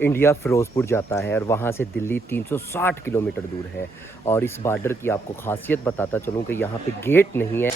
India Firozpur जाता है और वहाँ से दिल्ली 360 किलोमीटर दूर है। और इस बॉर्डर की आपको ख़ासियत बताता चलूँ कि यहाँ पे गेट नहीं है।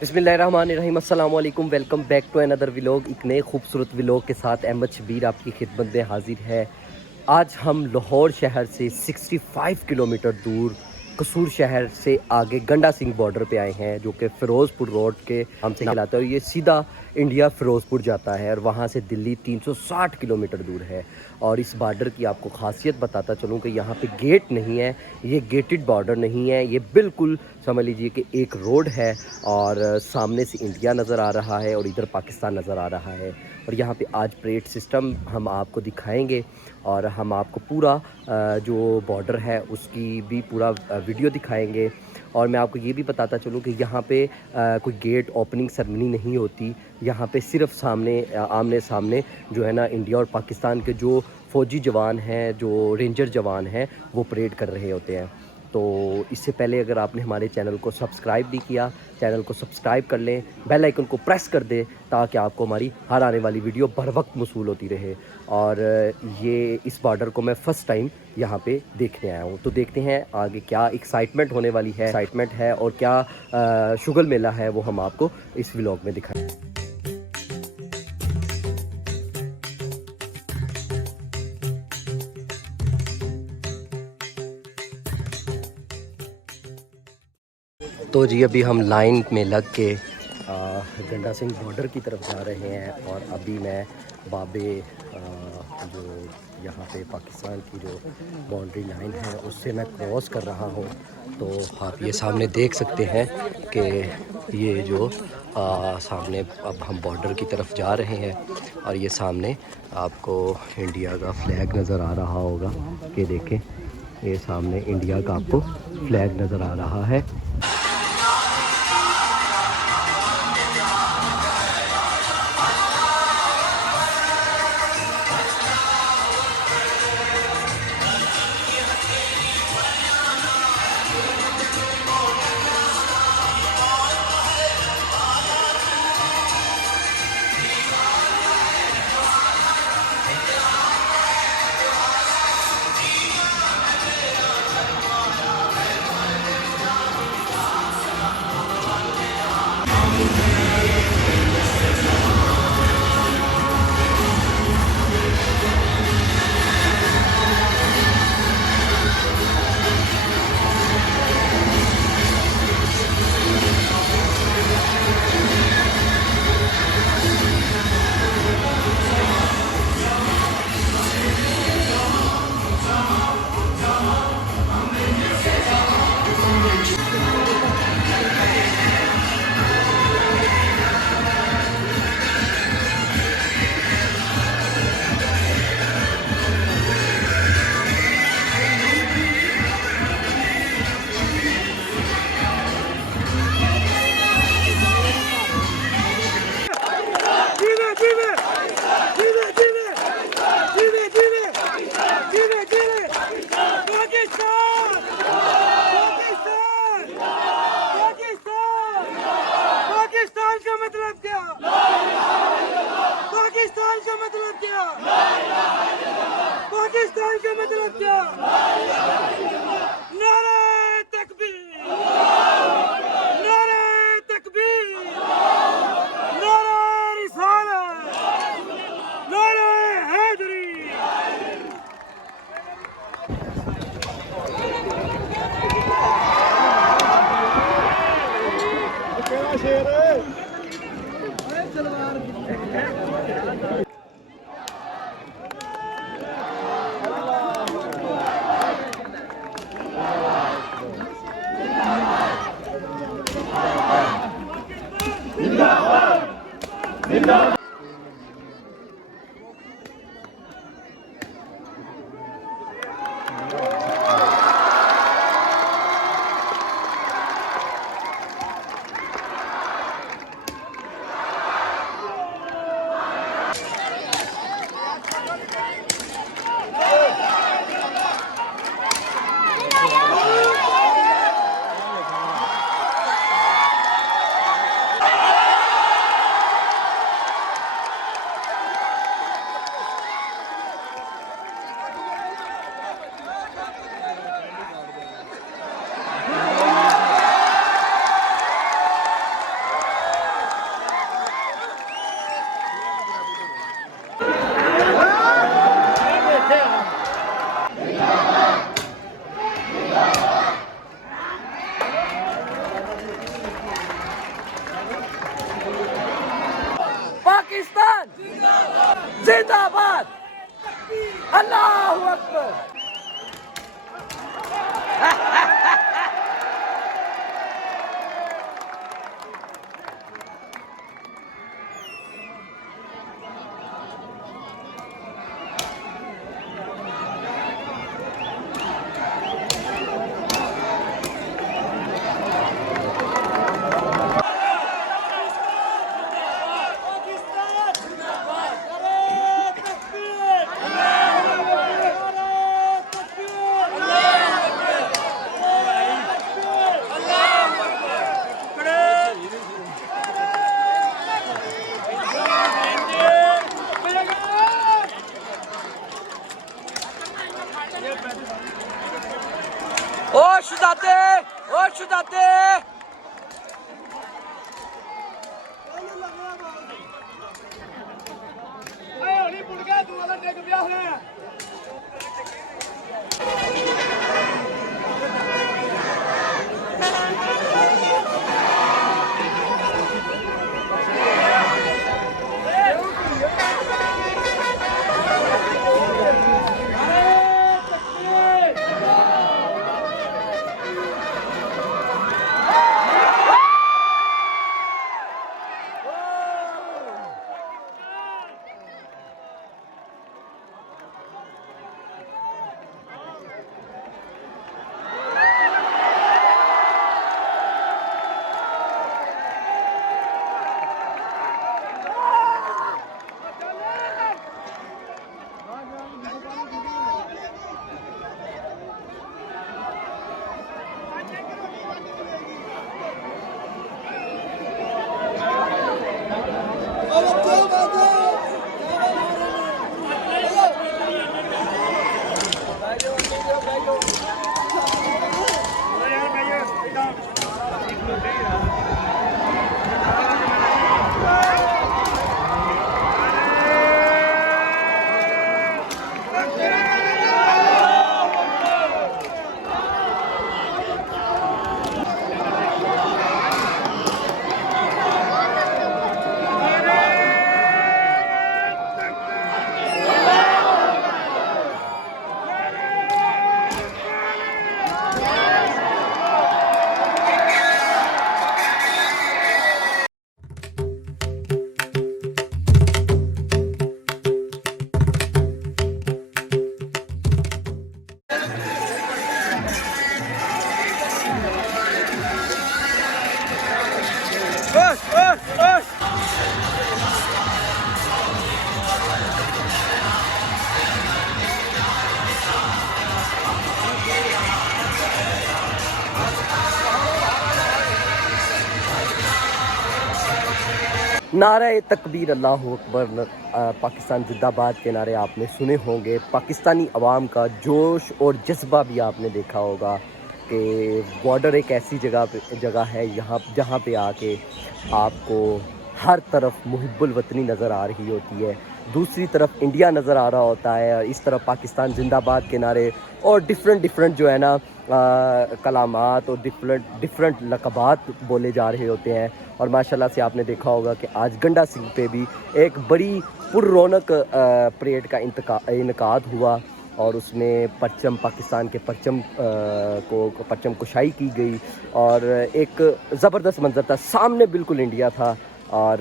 बिस्मिल्लाहिर्रहमानिर्रहीम, अस्सलाम वालेकुम, welcome back to another vlog. एक नए खूबसूरत व्लॉग के साथ अहमद शबीर आपकी खिदमत में हाजिर है। आज हम लाहौर शहर से 65 किलोमीटर दूर कसूर शहर से आगे गंडा सिंह बॉर्डर पे आए हैं, जो कि फ़िरोज़पुर रोड के नाम से कहलाता है और ये सीधा इंडिया फ़िरोज़पुर जाता है और वहाँ से दिल्ली 360 किलोमीटर दूर है। और इस बॉर्डर की आपको ख़ासियत बताता चलूँ कि यहाँ पे गेट नहीं है, ये गेटेड बॉर्डर नहीं है, ये बिल्कुल समझ लीजिए कि एक रोड है और सामने से इंडिया नज़र आ रहा है और इधर पाकिस्तान नज़र आ रहा है। और यहाँ पे आज परेड सिस्टम हम आपको दिखाएंगे और हम आपको पूरा जो बॉर्डर है उसकी भी पूरा वीडियो दिखाएंगे। और मैं आपको ये भी बताता चलूँ कि यहाँ पे कोई गेट ओपनिंग सेरेमनी नहीं होती। यहाँ पे सिर्फ सामने आमने सामने जो है ना इंडिया और पाकिस्तान के जो फ़ौजी जवान हैं, जो रेंजर जवान हैं, वो परेड कर रहे होते हैं। तो इससे पहले अगर आपने हमारे चैनल को सब्सक्राइब नहीं किया, चैनल को सब्सक्राइब कर लें, बेल आइकन को प्रेस कर दें ताकि आपको हमारी हर आने वाली वीडियो बर वक्त मौसूल होती रहे। और ये इस बॉर्डर को मैं फ़र्स्ट टाइम यहाँ पे देखने आया हूँ, तो देखते हैं आगे क्या एक्साइटमेंट होने वाली है, एक्साइटमेंट है और क्या शुगल मेला है, वो हम आपको इस व्लॉग में दिखाएं। तो जी अभी हम लाइन में लग के गंडा सिंह बॉर्डर की तरफ जा रहे हैं और अभी मैं बाबे जो यहाँ पे पाकिस्तान की जो बाउंड्री लाइन है उससे मैं क्रॉस कर रहा हूँ। तो आप ये सामने देख सकते हैं कि ये जो सामने अब हम बॉर्डर की तरफ जा रहे हैं और ये सामने आपको इंडिया का फ्लैग नज़र आ रहा होगा कि देखें, ये सामने इंडिया का आपको फ्लैग नज़र आ रहा है। पाकिस्तान का मतलब क्या? पाकिस्तान का मतलब क्या? नारे तकबीर, नारे तकबीर, नारे रिसालत, नारे हैदरी। पाकिस्तान जिंदाबाद, अल्लाहू अकबर। ओ शुदाते ਹੋਣੀ ਪੁੱਟ ਗਿਆ ਤੂੰ ਵਾਲਾ ਡਿੱਗ ਪਿਆ ਹੋਇਆ नारे तकबीर अल्लाहू अकबर, पाकिस्तान जिंदाबाद के नारे आपने सुने होंगे। पाकिस्तानी अवाम का जोश और जज्बा भी आपने देखा होगा कि बॉर्डर एक ऐसी जगह है यहाँ जहाँ पे आके आपको हर तरफ मुहिब्बुल वतनी नज़र आ रही होती है, दूसरी तरफ इंडिया नज़र आ रहा होता है, और इस तरफ पाकिस्तान जिंदाबाद के नारे और डिफरेंट जो है ना कलामात और डिफरेंट लक़बात बोले जा रहे होते हैं। और माशाल्लाह से आपने देखा होगा कि आज गंडा सिंह पे भी एक बड़ी पुररौनक परेड का इनकाद हुआ और उसमें परचम, पाकिस्तान के परचम को परचम कुशाई की गई और एक ज़बरदस्त मंजर था। सामने बिल्कुल इंडिया था और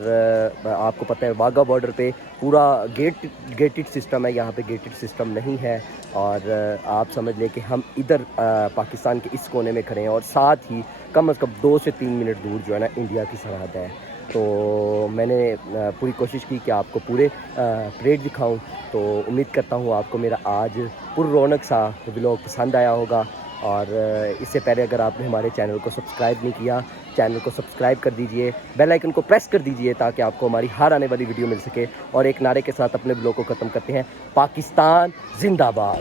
आपको पता है वाघा बॉर्डर पे पूरा गेटेड सिस्टम है, यहाँ पे गेटेड सिस्टम नहीं है। और आप समझ लें कि हम इधर पाकिस्तान के इस कोने में खड़े हैं और साथ ही कम से कम 2 से 3 मिनट दूर जो है ना इंडिया की सरहद है। तो मैंने पूरी कोशिश की कि आपको पूरे परेड दिखाऊं। तो उम्मीद करता हूँ आपको मेरा आज पुररौनक सा व्लॉग पसंद आया होगा। और इससे पहले अगर आपने हमारे चैनल को सब्सक्राइब नहीं किया, चैनल को सब्सक्राइब कर दीजिए, बेल आइकन को प्रेस कर दीजिए ताकि आपको हमारी हर आने वाली वीडियो मिल सके। और एक नारे के साथ अपने व्लॉग को ख़त्म करते हैं, पाकिस्तान जिंदाबाद।